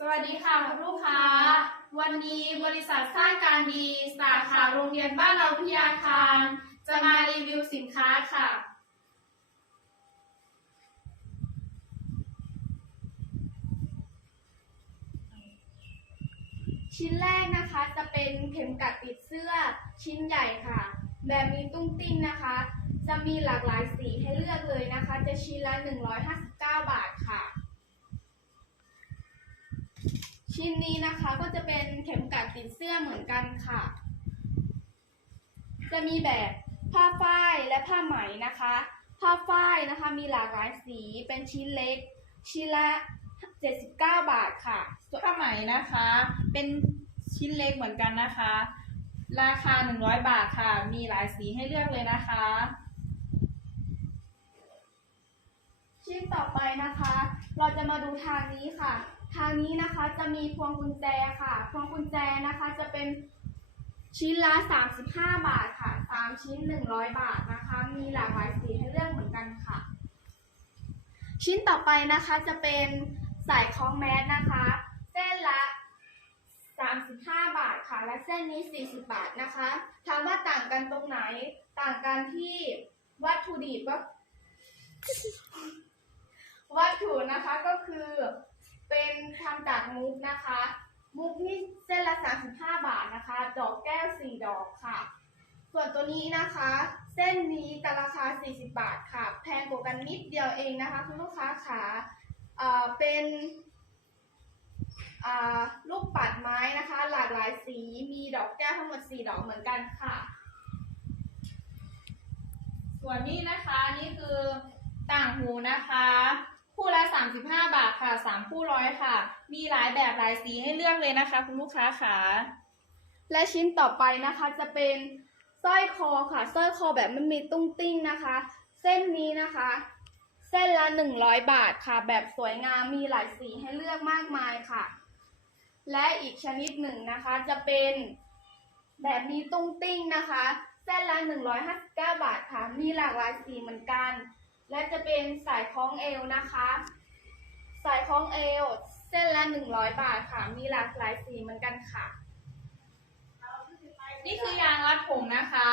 สวัสดีค่ะคุณลูกค้า วันนี้บริษัทสร้างการดีสาขาโรงเรียนบ้านเราพิยาคารจะมารีวิวสินค้าค่ะ ชิ้นแรกนะคะจะเป็นเข็มกัดติดเสื้อชิ้นใหญ่ค่ะ แบบมีตุ้งติ้งนะคะ จะมีหลากหลายสีให้เลือกเลยนะคะ จะชิ้นละ 159 บาทค่ะ ชิ้นนี้นะคะก็จะเป็นเข็มกัดติดเสื้อเหมือนกันค่ะ จะมีแบบผ้าฝ้ายและผ้าไหมนะคะ ผ้าฝ้ายนะคะมีหลากหลายสีเป็นชิ้นเล็ก ชิ้นละ79 บาทค่ะผ้าไหมนะคะ เป็นชิ้นเล็กเหมือนกันนะคะ ราคา 100 บาทค่ะ มีหลายสีให้เลือกเลยนะคะ ชิ้นต่อไปนะคะ เราจะมาดูทางนี้ค่ะ ทางนี้นะคะจะมีพวงกุญแจค่ะ พวงกุญแจนะคะจะเป็นชิ้นละ 35 บาทค่ะ 3 ชิ้น 100 บาทนะคะ มีหลากหลายสีให้เลือกเหมือนกันค่ะ ชิ้นต่อไปนะคะจะเป็นสายคล้องแมสนะคะ เส้นละ 35 บาทค่ะ และเส้นนี้ 40 บาทนะคะถามว่าต่างกันตรงไหน ต่างกันที่วัตถุดิบก็วัตถุนะคะก็คือ เป็นทำจากมุกนะคะ มุกนี่เส้นละ 35 บาทนะคะ ดอกแก้ว 4 ดอกค่ะ ส่วนตัวนี้นะคะ เส้นนี้จะราคา 40 บาทค่ะ แพงกว่ากันนิดเดียวเองนะคะคุณลูกค้าขาเอ่อเป็นลูกปัดไม้นะคะ หลากหลายสีมีดอกแก้วทั้งหมด 4 ดอกเหมือนกันค่ะ ส่วนนี้นะคะนี่คือต่างหูนะคะ ละ35 บาทค่ะ 3 คู่ร้อยค่ะ มีหลายแบบหลายสีให้เลือกเลยนะคะ คุณลูกค้าค่ะ และชิ้นต่อไปนะคะจะเป็นสร้อยคอค่ะสร้อยคอแบบไม่มีตุ้งติ้งนะคะ เส้นนี้นะคะ เส้นละ 100 บาทค่ะ แบบสวยงามมีหลายสีให้เลือกมากมายค่ะ และอีกชนิดหนึ่งนะคะจะเป็นแบบมีตุ้งติ้งนะคะ เส้นละ 159 บาทค่ะ มีหลากหลายสีเหมือนกัน และจะเป็นสายคล้องเอวนะคะ สายคล้องเอวเส้นละ 100 บาทค่ะ มีหลากหลายสีเหมือนกันค่ะ นี่คือยางรัดผมนะคะ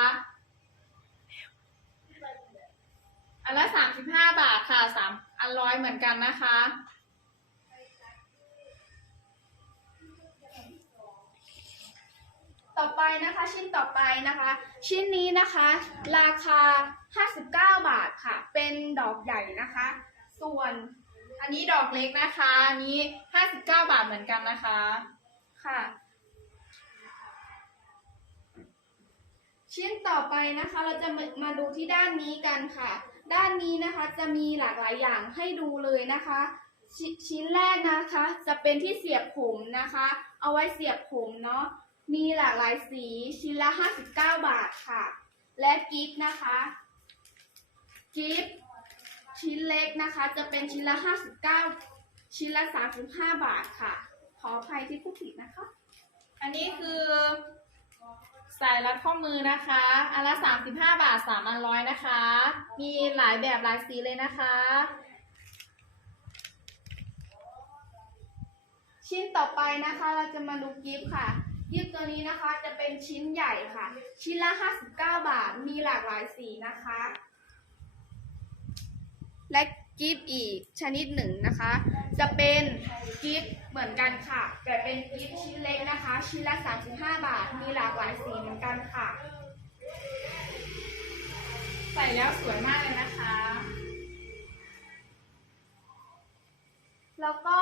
อันละ 35 บาทค่ะ 3 อันร้อยเหมือนกันนะคะ นะคะ ชิ้นต่อไปนะคะ ชิ้นนี้นะคะ ราคา 59 บาทค่ะ เป็นดอกใหญ่นะคะ ส่วนอันนี้ดอกเล็กนะคะนี้ 59 บาทเหมือนกันนะคะค่ะ ชิ้นต่อไปนะคะเราจะมามาดูที่ด้านนี้กันค่ะ ด้านนี้นะคะจะมีหลากหลายอย่างให้ดูเลยนะคะชชิ้นแรกนะคะ จะเป็นที่เสียบผมนะคะ เอาไว้เสียบผมเนาะ มีหลากหลายสีชิ้นละ 59 บาทค่ะ และกิฟต์นะคะ กิฟต์ชิ้นเล็กนะคะ จะเป็นชิ้นละ 59 ชิ้นละ 35 บาทค่ะ ขออภัยที่พูดผิดนะคะ อันนี้คือสายรัดข้อมือนะคะ อันละ 35 บาท 3 อันร้อยนะคะ มีหลายแบบหลายสีเลยนะคะ ชิ้นต่อไปนะคะเราจะมาดูกิฟต์ค่ะ กิฟต์ตัวนี้นะคะจะเป็นชิ้นใหญ่ค่ะ ชิ้นละ 59 บาท มีหลากหลายสีนะคะ และกิฟอีกชนิดหนึ่งนะคะ จะเป็นกิฟเหมือนกันค่ะ แต่เป็นกิฟชิ้นเล็กนะคะ ชิ้นละ 35 บาท มีหลากหลายสีเหมือนกันค่ะ ใส่แล้วสวยมากเลยนะ แล้วก็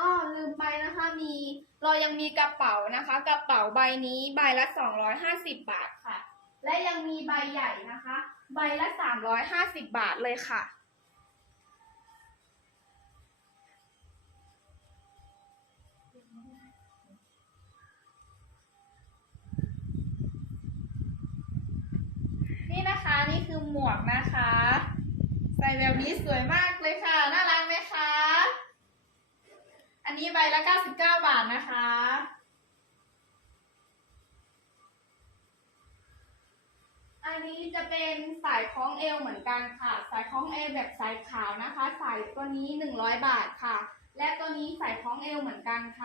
อ้อลืมไปนะคะมี เรายังมีกระเป๋านะคะ กระเป๋าใบนี้ใบละ 250 บาทค่ะ และยังมีใบใหญ่นะคะ ใบละ 350 บาทเลยค่ะนี่นะคะนี่คือหมวกนะคะ ใส่แบบนี้สวยมากเลยค่ะน่ารักไหมคะ อันนี้ใบ ละ 99 บาทนะคะ อันนี้จะเป็นสายคล้องเอวเหมือนกันค่ะ สายคล้องเอวแบบสายขาวนะคะ สายตัวนี้ 100 บาทค่ะ และตัวนี้สายคล้องเอวเหมือนกันค่ะ